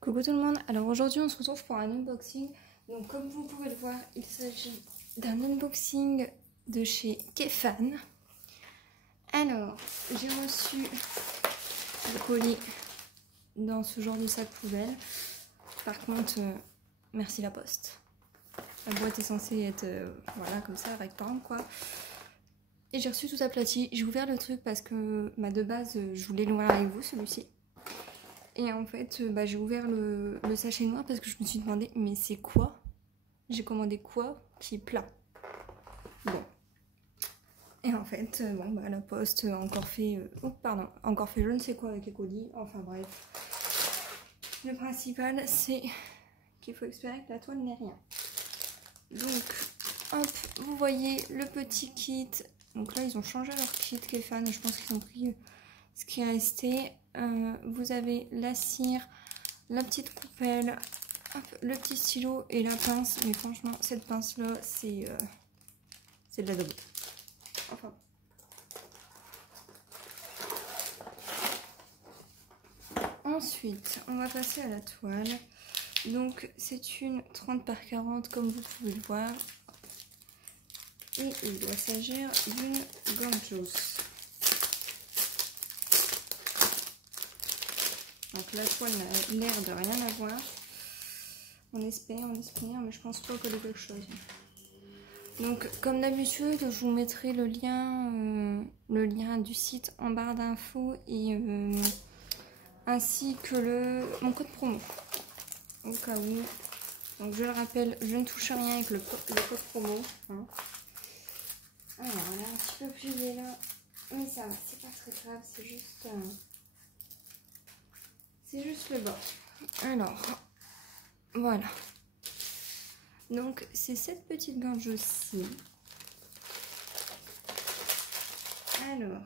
Coucou tout le monde, alors aujourd'hui on se retrouve pour un unboxing. Donc comme vous pouvez le voir, il s'agit d'un unboxing de chez Kefan. Alors, j'ai reçu le colis dans ce genre de sac poubelle. Par contre, merci la poste. La boîte est censée être voilà comme ça, rectangle quoi. Et j'ai reçu tout aplati. J'ai ouvert le truc parce que de base je voulais l'ouvrir avec vous celui-ci. Et en fait, j'ai ouvert le sachet noir parce que je me suis demandé, mais c'est quoi? J'ai commandé quoi qui est plat? Bon. Et en fait, la poste a encore fait, encore fait je ne sais quoi avec les colis. Enfin bref. Le principal, c'est qu'il faut espérer que la toile n'ait rien. Donc, hop, vous voyez le petit kit. Donc là, ils ont changé leur kit, Kefan. Je pense qu'ils ont pris ce qui est resté. Vous avez la cire, la petite coupelle, hop, le petit stylo et la pince. Mais franchement, cette pince là, c'est de la daube. Enfin. Ensuite, on va passer à la toile. Donc, c'est une 30 par 40 comme vous pouvez le voir. Et il doit s'agir d'une Gorgeous. Donc la toile n'a l'air de rien avoir. On espère, mais je pense pas qu'elle ait quelque chose. Donc comme d'habitude, je vous mettrai le lien du site en barre d'infos et ainsi que mon code promo. Au cas où. Donc je le rappelle, je ne touche rien avec le code promo. Hein. Alors elle est un petit peu pliée là, mais ça va, c'est pas très grave, c'est juste le bas. Alors, voilà. Donc, c'est cette petite gorge aussi. Alors,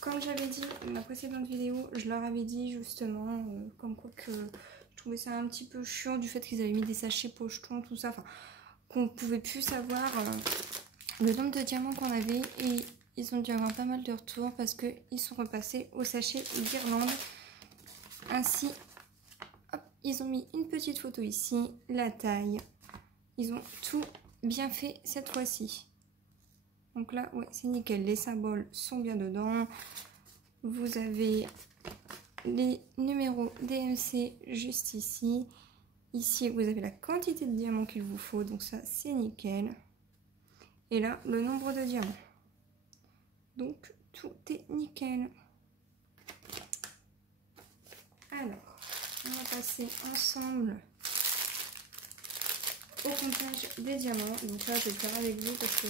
comme j'avais dit dans ma précédente vidéo, je leur avais dit justement, comme quoi que je trouvais ça un petit peu chiant du fait qu'ils avaient mis des sachets pochetons, tout ça, enfin, qu'on pouvait plus savoir le nombre de diamants qu'on avait et ils ont dû avoir pas mal de retours parce qu'ils sont repassés au sachet d'Irlande. Ainsi, hop, ils ont mis une petite photo ici, la taille. Ils ont tout bien fait cette fois-ci. Donc là, ouais, c'est nickel. Les symboles sont bien dedans. Vous avez les numéros DMC juste ici. Ici, vous avez la quantité de diamants qu'il vous faut. Donc ça, c'est nickel. Et là, le nombre de diamants. Donc, tout est nickel. Alors, on va passer ensemble au comptage des diamants. Donc là, je vais le faire avec vous parce que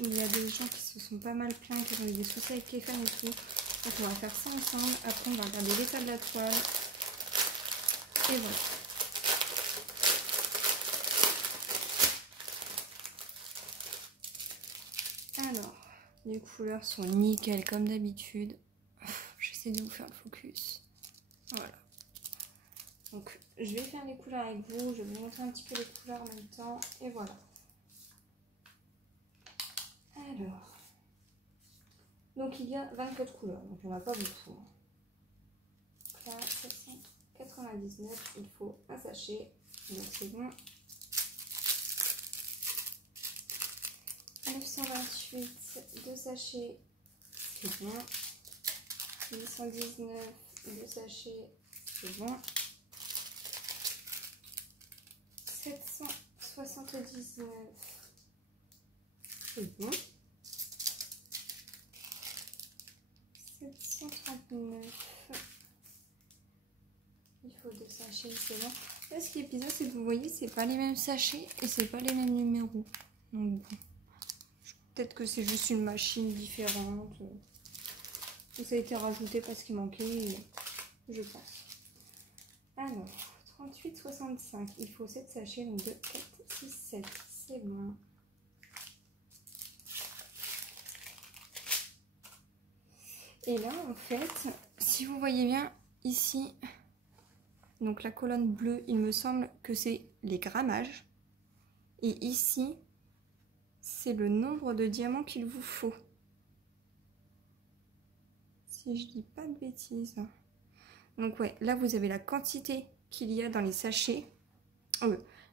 il y a des gens qui se sont pas mal plaints, qui ont eu des soucis avec les fans et tout. Donc on va faire ça ensemble. Après, on va regarder l'état de la toile. Et voilà. Alors, les couleurs sont nickel comme d'habitude. J'essaie de vous faire le focus. Voilà. Donc, je vais faire les couleurs avec vous. Je vais vous montrer un petit peu les couleurs en même temps. Et voilà. Alors. Donc, il y a 24 couleurs. Donc, il n'y en a pas beaucoup. Donc là, 799. Il faut un sachet. Donc, c'est bon. 928, 2 sachets. C'est bon. 819, 2 sachets. C'est bon. 779, c'est bon. 739, il faut 2 sachets, c'est bon. Là, ce qui est bizarre, c'est que vous voyez, c'est pas les mêmes sachets et c'est pas les mêmes numéros. Donc bon, peut-être que c'est juste une machine différente. Ou ça a été rajouté parce qu'il manquait, je pense. Alors, 38,65, il faut 7 sachets, donc 2, 4, 6, 7, c'est bon. Et là, en fait, si vous voyez bien, ici, donc la colonne bleue, il me semble que c'est les grammages. Et ici, c'est le nombre de diamants qu'il vous faut. Si je dis pas de bêtises. Donc ouais, là vous avez la quantité qu'il y a dans les sachets,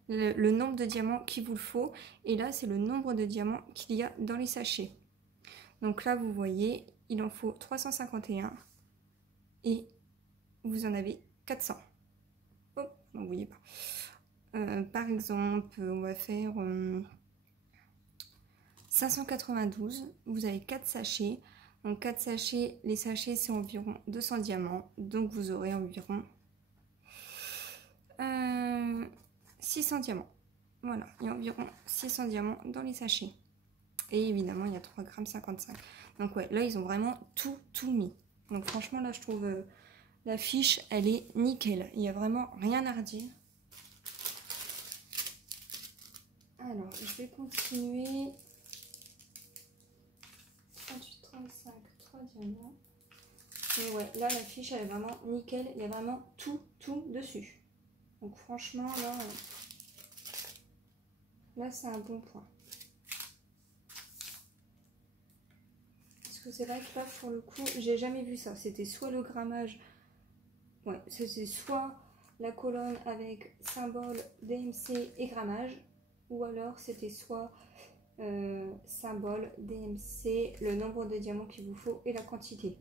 le nombre de diamants qu'il vous faut, et là c'est le nombre de diamants qu'il y a dans les sachets. Donc là vous voyez, il en faut 351 et vous en avez 400. Hop, non, vous voyez pas. Par exemple, on va faire 592, vous avez 4 sachets. Donc 4 sachets, les sachets c'est environ 200 diamants, donc vous aurez environ 600 diamants. Voilà, il y a environ 600 diamants dans les sachets. Et évidemment, il y a 3,55 g. Donc ouais, là, ils ont vraiment tout mis. Donc franchement, là, je trouve la fiche, elle est nickel. Il n'y a vraiment rien à redire. Alors, je vais continuer. 38, 35, 3 diamants. Mais ouais, là, la fiche, elle est vraiment nickel. Il y a vraiment tout dessus. Donc franchement, là c'est un bon point. Parce que c'est vrai que là, pour le coup, j'ai jamais vu ça. C'était soit le grammage, ouais, c'était soit la colonne avec symbole DMC et grammage, ou alors c'était soit symbole DMC, le nombre de diamants qu'il vous faut et la quantité.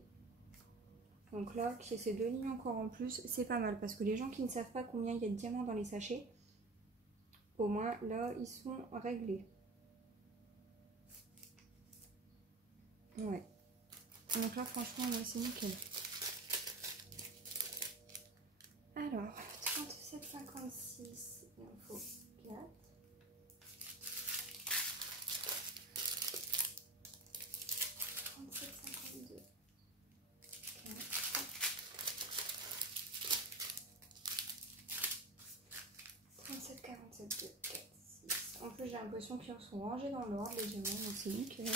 Donc là, qu'il y ait ces deux lignes encore en plus, c'est pas mal. Parce que les gens qui ne savent pas combien il y a de diamants dans les sachets, au moins là, ils sont réglés. Ouais. Donc là, franchement, c'est nickel. Alors, 37,56, il en faut 4. 37,52, 4. 37,47, 2, 4, 6. En plus, j'ai l'impression qu'ils en sont rangés dans l'ordre, les diamants, donc c'est nickel.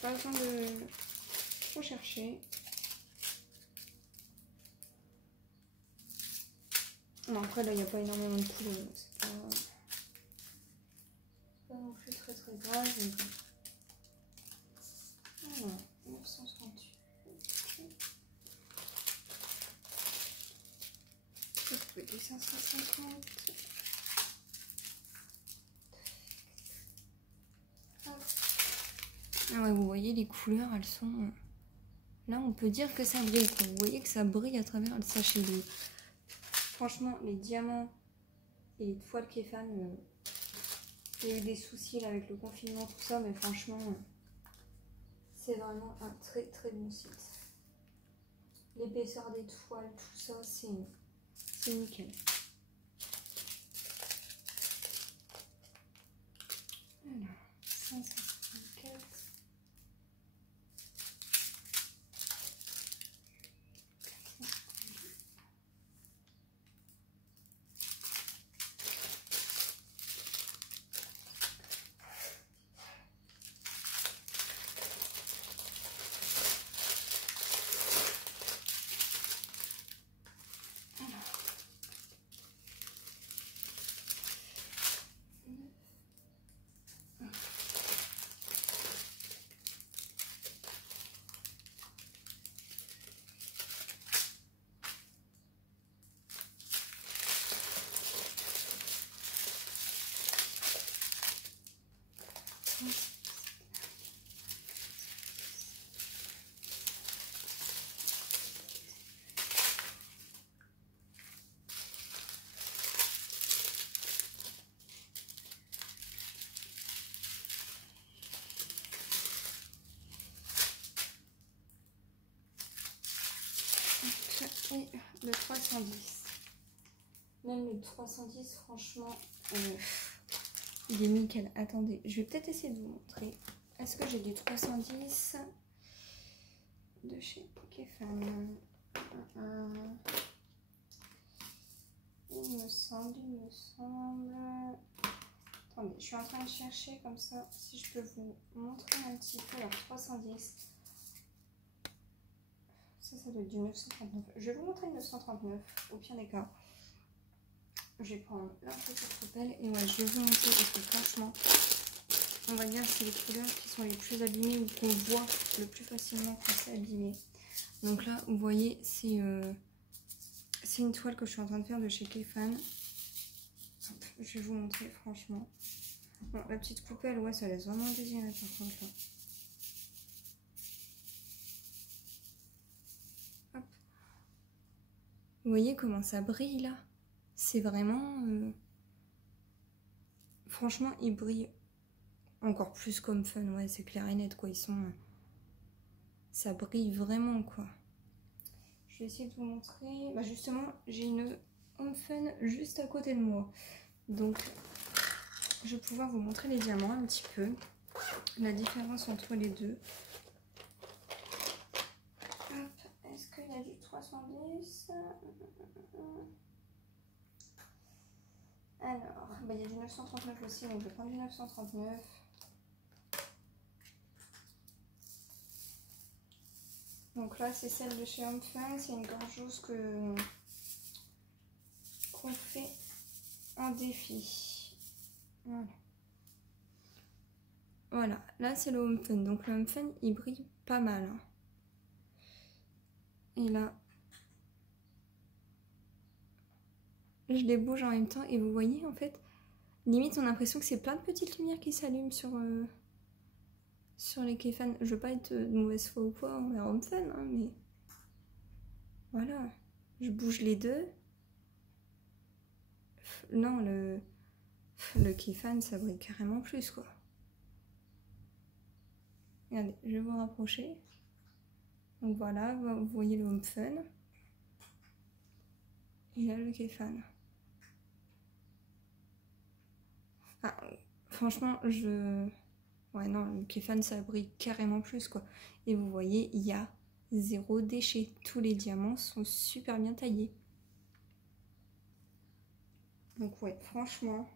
Pas besoin de trop chercher. Non, après là il n'y a pas énormément de couleurs, donc c'est pas non plus très grave. Donc... Alors, 938. Je vais trouver 550. Ah ouais, vous voyez les couleurs, elles sont... Là, on peut dire que ça brille. Vous voyez que ça brille à travers le sachet. Franchement, les diamants et les toiles Kefan, il y a eu des soucis là, avec le confinement, tout ça, mais franchement, c'est vraiment un très bon site. L'épaisseur des toiles, tout ça, c'est nickel. Alors, 554. Et le 310. Même le 310, franchement, il est nickel. Attendez, je vais peut-être essayer de vous montrer. Est-ce que j'ai du 310 de chez Kefan? Il me semble. Attendez, je suis en train de chercher comme ça, si je peux vous montrer un petit peu. Alors, 310. Ça doit être du 939. Je vais vous montrer le 939, au pire des cas. Je vais prendre la petite coupelle et ouais, je vais vous montrer parce que franchement, on va dire que c'est les couleurs qui sont les plus abîmées ou qu'on voit le plus facilement quand c'est abîmé. Donc là, vous voyez, c'est c'est une toile que je suis en train de faire de chez Kefan. Je vais vous montrer franchement. Bon, la petite coupelle, ouais, ça laisse vraiment désirer par contre là. Hop. Vous voyez comment ça brille là? C'est vraiment... Franchement, il brille encore plus comme Fun, ouais, c'est clair et net quoi. Ils sont... Ça brille vraiment quoi. Je vais essayer de vous montrer. Bah justement, j'ai une Home Fun juste à côté de moi. Donc, je vais pouvoir vous montrer les diamants un petit peu. La différence entre les deux. Est-ce qu'il y a du 310? Alors, bah, il y a du 939 aussi, donc je vais prendre du 939. Donc là, c'est celle de chez Home Fun. C'est une gorgeuse qu'on fait en défi. Voilà. Voilà, là c'est le Home Fun. Donc le Home Fun, il brille pas mal. Hein. Et là, je les bouge en même temps. Et vous voyez, en fait, limite, on a l'impression que c'est plein de petites lumières qui s'allument sur les Kefan. Je veux pas être de mauvaise foi ou quoi envers Home Fun, hein, mais voilà. Je bouge les deux. Non, le Kefan, ça brille carrément plus, quoi. Regardez, je vais vous rapprocher. Donc voilà, vous voyez le Home Fun. Et là, le Kefan. Ah, franchement, ouais, non, le Kefan, ça brille carrément plus, quoi. Et vous voyez, il y a 0 déchet. Tous les diamants sont super bien taillés. Donc ouais, franchement...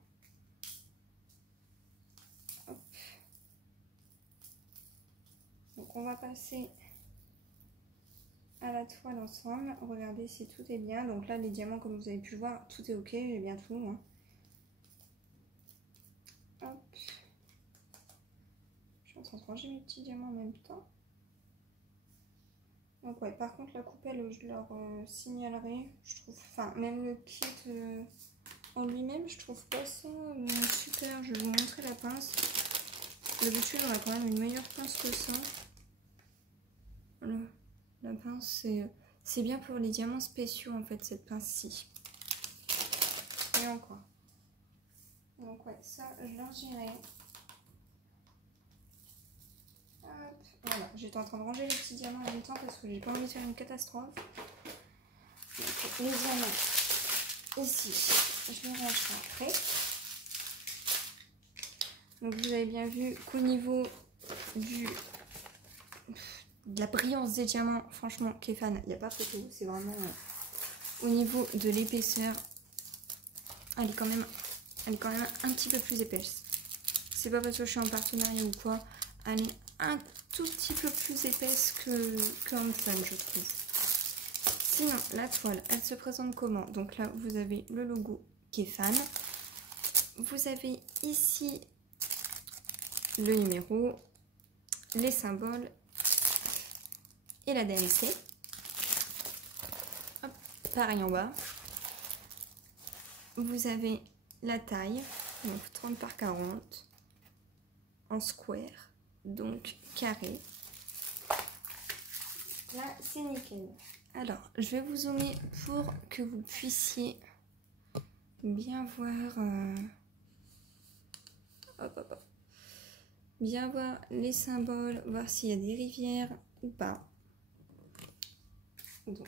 Hop. Donc on va passer à la toile ensemble. Regardez si tout est bien. Donc là, les diamants, comme vous avez pu le voir, tout est ok. J'ai bien tout. Hein. Hop. Je suis en train de ranger mes petits diamants en même temps. Donc ouais, par contre, la coupelle, je leur signalerai. Je trouve, enfin, même le kit en lui-même, je trouve pas ça super. Je vais vous montrer la pince. D'habitude, j'aurais quand même une meilleure pince que ça. Voilà. La pince, c'est bien pour les diamants spéciaux, en fait, cette pince-ci. Et encore. Donc ouais, ça, je leur dirai. Hop, voilà, j'étais en train de ranger les petits diamants en même temps parce que j'ai pas envie de faire une catastrophe. Donc, les diamants, ici, je les rangerai après. Donc vous avez bien vu qu'au niveau de la brillance des diamants, franchement, Kefan, il n'y a pas photo. C'est vraiment au niveau de l'épaisseur, elle est quand même un petit peu plus épaisse. C'est pas parce que je suis en partenariat ou quoi, elle est un tout petit peu plus épaisse que Home Fun, je trouve. Sinon, la toile, elle se présente comment? Donc là, vous avez le logo Kefan. Vous avez ici le numéro, les symboles et la DMC. Hop, pareil en bas. Vous avez la taille, donc 30 par 40, en square, donc carré. Là, c'est nickel. Alors, je vais vous zoomer pour que vous puissiez bien voir... hop, hop, hop. Bien voir les symboles, voir s'il y a des rivières ou pas. Donc, hop.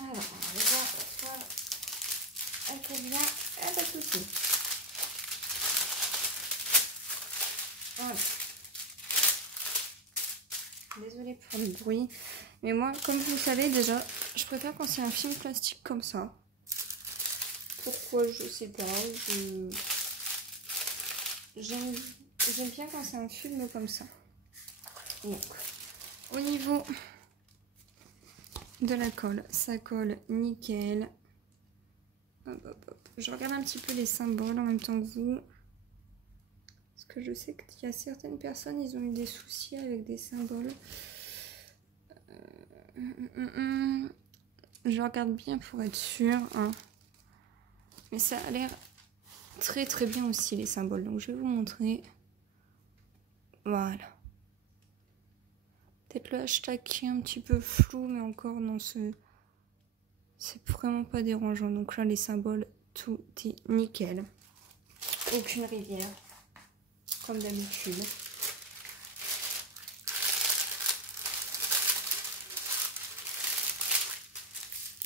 Alors, on va voir la toile. Elle fait bien, pas de souci. Voilà. Désolée pour le bruit. Mais moi, comme vous le savez déjà, je préfère quand c'est un film plastique comme ça. Pourquoi, je sais pas. J'aime bien quand c'est un film comme ça. Donc, au niveau de la colle, ça colle nickel. Hop, hop, hop. Je regarde un petit peu les symboles en même temps que vous. Parce que je sais qu'il y a certaines personnes, ils ont eu des soucis avec des symboles. Je regarde bien pour être sûre. Hein. Mais ça a l'air très très bien aussi les symboles. Donc je vais vous montrer. Voilà. Peut-être le hashtag qui est un petit peu flou, mais encore non, c'est vraiment pas dérangeant. Donc là les symboles, tout est nickel. Aucune rivière, comme d'habitude.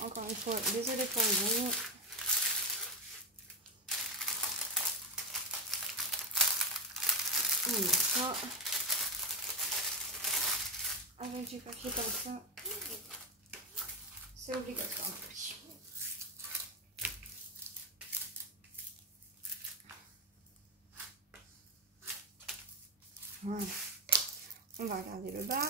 Encore une fois, désolée pour le bruit. Ça, avec du papier comme ça, c'est obligatoire. Voilà. On va regarder le bas.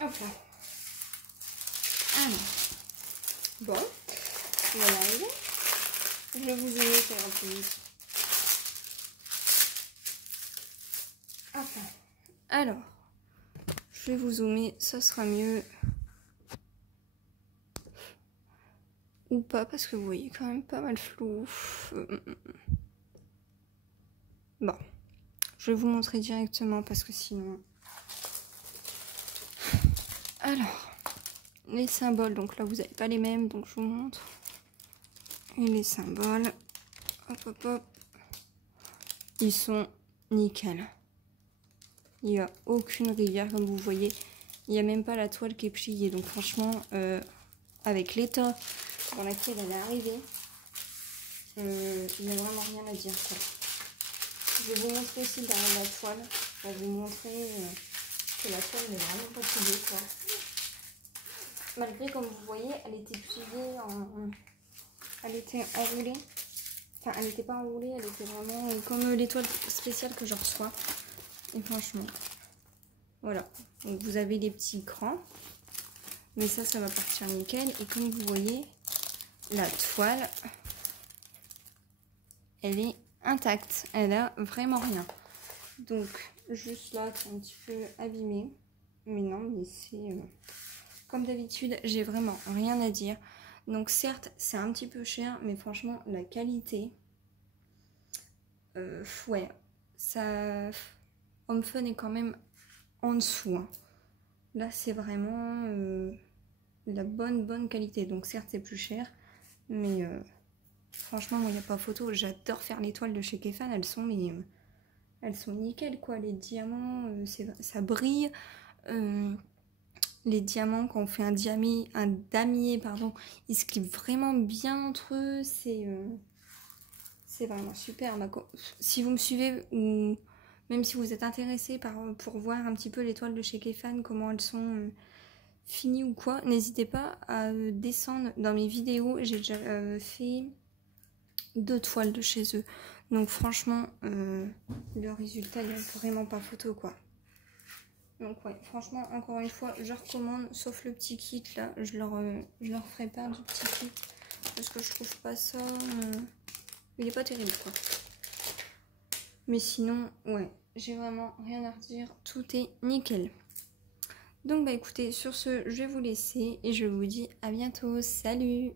Hop là. Alors. Bon. On va y arriver. Je vais vous aider faire un peu vite. Hop là. Alors. Je vais vous zoomer. Ça sera mieux. Ou pas, parce que vous voyez quand même pas mal flou. Bon. Je vais vous montrer directement parce que sinon... Alors, les symboles, donc là vous n'avez pas les mêmes, donc je vous montre. Et les symboles, hop hop hop, ils sont nickel. Il n'y a aucune rivière comme vous voyez. Il n'y a même pas la toile qui est pliée. Donc franchement, avec l'état dans lequel elle est arrivée, il n'y a vraiment rien à dire, quoi. Je vais vous montrer aussi derrière la toile. Je vais vous montrer que la toile n'est vraiment pas pliée, quoi. Malgré, comme vous voyez, elle était pliée elle était enroulée. Enfin, elle n'était pas enroulée, elle était vraiment comme les toiles spéciales que je reçois. Et franchement, voilà. Donc vous avez les petits crans. Mais ça va partir nickel. Et comme vous voyez, la toile, elle est intacte. Elle a vraiment rien. Donc, juste là, c'est un petit peu abîmé. Mais non, mais c'est... Comme d'habitude, j'ai vraiment rien à dire. Donc certes, c'est un petit peu cher, mais franchement, la qualité... ouais, ça... Home Fun est quand même en dessous. Hein. Là, c'est vraiment la bonne qualité. Donc certes, c'est plus cher, mais franchement, moi, il n'y a pas photo. J'adore faire les toiles de chez Kefan. Elles sont nickel, quoi. Les diamants, ça brille. Les diamants, quand on fait un damier, pardon, ils se clipent vraiment bien entre eux. C'est vraiment super. Si vous me suivez, ou même si vous êtes intéressé pour voir un petit peu les toiles de chez Kefan, comment elles sont finies ou quoi, n'hésitez pas à descendre dans mes vidéos. J'ai déjà fait 2 toiles de chez eux. Donc franchement, le résultat, il n'y a vraiment pas photo, quoi. Donc ouais, franchement, encore une fois, je recommande, sauf le petit kit là, je leur ferai part du petit kit, parce que je trouve pas ça, il est pas terrible, quoi. Mais sinon, ouais, j'ai vraiment rien à redire, tout est nickel. Donc bah écoutez, sur ce, je vais vous laisser et je vous dis à bientôt, salut!